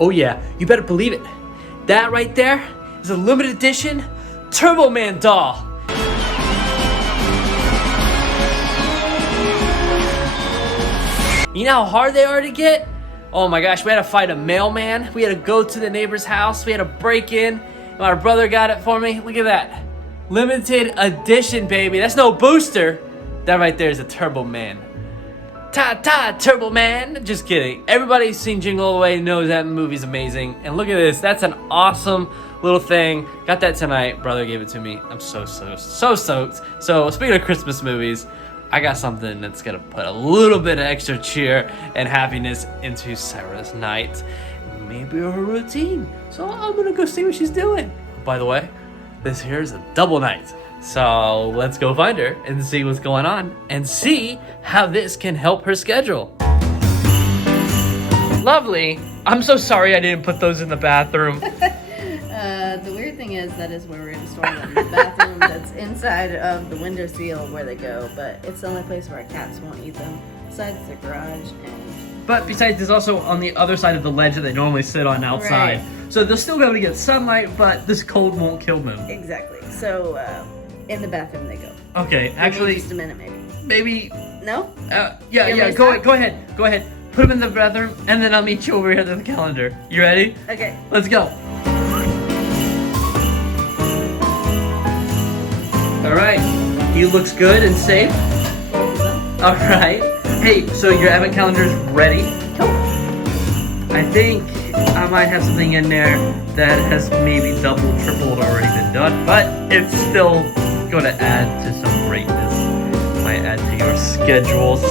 Oh yeah, you better believe it. That right there is a limited edition Turbo Man doll. You know how hard they are to get? Oh my gosh, we had to fight a mailman. We had to go to the neighbor's house. We had to break in. My brother got it for me. Look at that. Limited edition, baby. That's no booster. That right there is a Turbo Man. Ta-ta, Turbo Man. Just kidding. Everybody who's seen Jingle All the Way knows that movie's amazing. And look at this. That's an awesome little thing. Got that tonight. Brother gave it to me. I'm so stoked. So speaking of Christmas movies, I got something that's gonna put a little bit of extra cheer and happiness into Sarah's night. Maybe her routine. So I'm gonna go see what she's doing. By the way, this here is a double night. So let's go find her and see what's going on and see how this can help her schedule. Lovely. I'm so sorry I didn't put those in the bathroom. The weird thing is that is where we're going to store them. The bathroom that's inside of the window seal where they go, but it's the only place where our cats won't eat them. Besides the garage and... But besides, there's also on the other side of the ledge that they normally sit on outside. Right. So they'll still be able to get sunlight, but this cold won't kill them. Exactly. So, in the bathroom they go. Okay, actually... Just a minute, maybe. Maybe... No? Yeah, go ahead. Put them in the bathroom, and then I'll meet you over here at the calendar. You ready? Okay. Let's go. All right, he looks good and safe. All right. Hey, so your advent calendar is ready? Cool. I think I might have something in there that has maybe double, tripled already been done, but it's still going to add to some greatness. Might add to your schedules,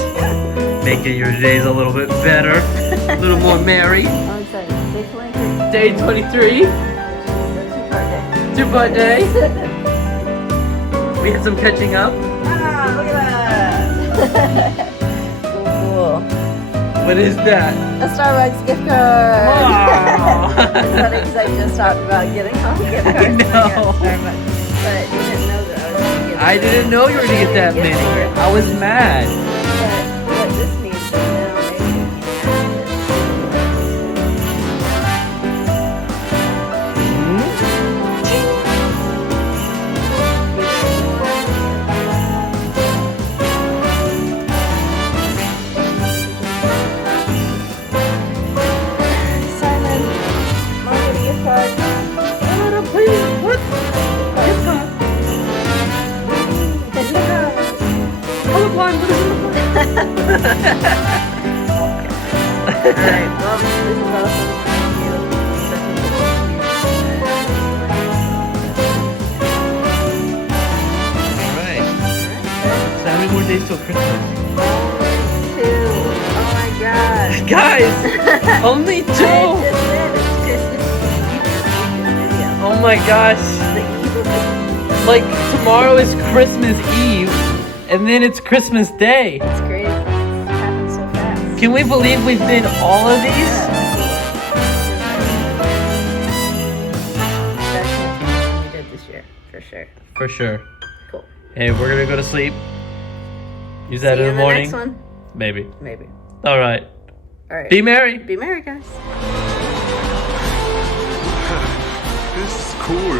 making your days a little bit better, a little more merry. I'm excited. Day Day 23. 23, two-part day. We had some catching up. Ah, look at that. Cool. What is that? A Starbucks gift card. Wow. It's funny because I just talked about getting home gift cards. I know. Starbucks, but you didn't know that I was going to get. I didn't know you were going to get that gift many. card. I was mad. But what this means is now maybe you can add Simon, Mom, get a gift card. Please, what? Gift card. Colorblind, what is it? Alright, well, this is awesome. Thank you. Alright. So how many more days till Christmas? Two. Oh my gosh. Guys! Only I just two! said it's Christmas Eve. Oh my gosh. The eve of the Like, tomorrow is Christmas Eve, and then it's Christmas Day. It's crazy. It's happened so fast. Can we believe we did all of these? That's what we did this year, for sure. For sure. Cool. Hey, we're gonna go to sleep. Use that See you in the morning. next one. Maybe. Maybe. Alright. Alright. Be merry. Be merry, guys. This is cool.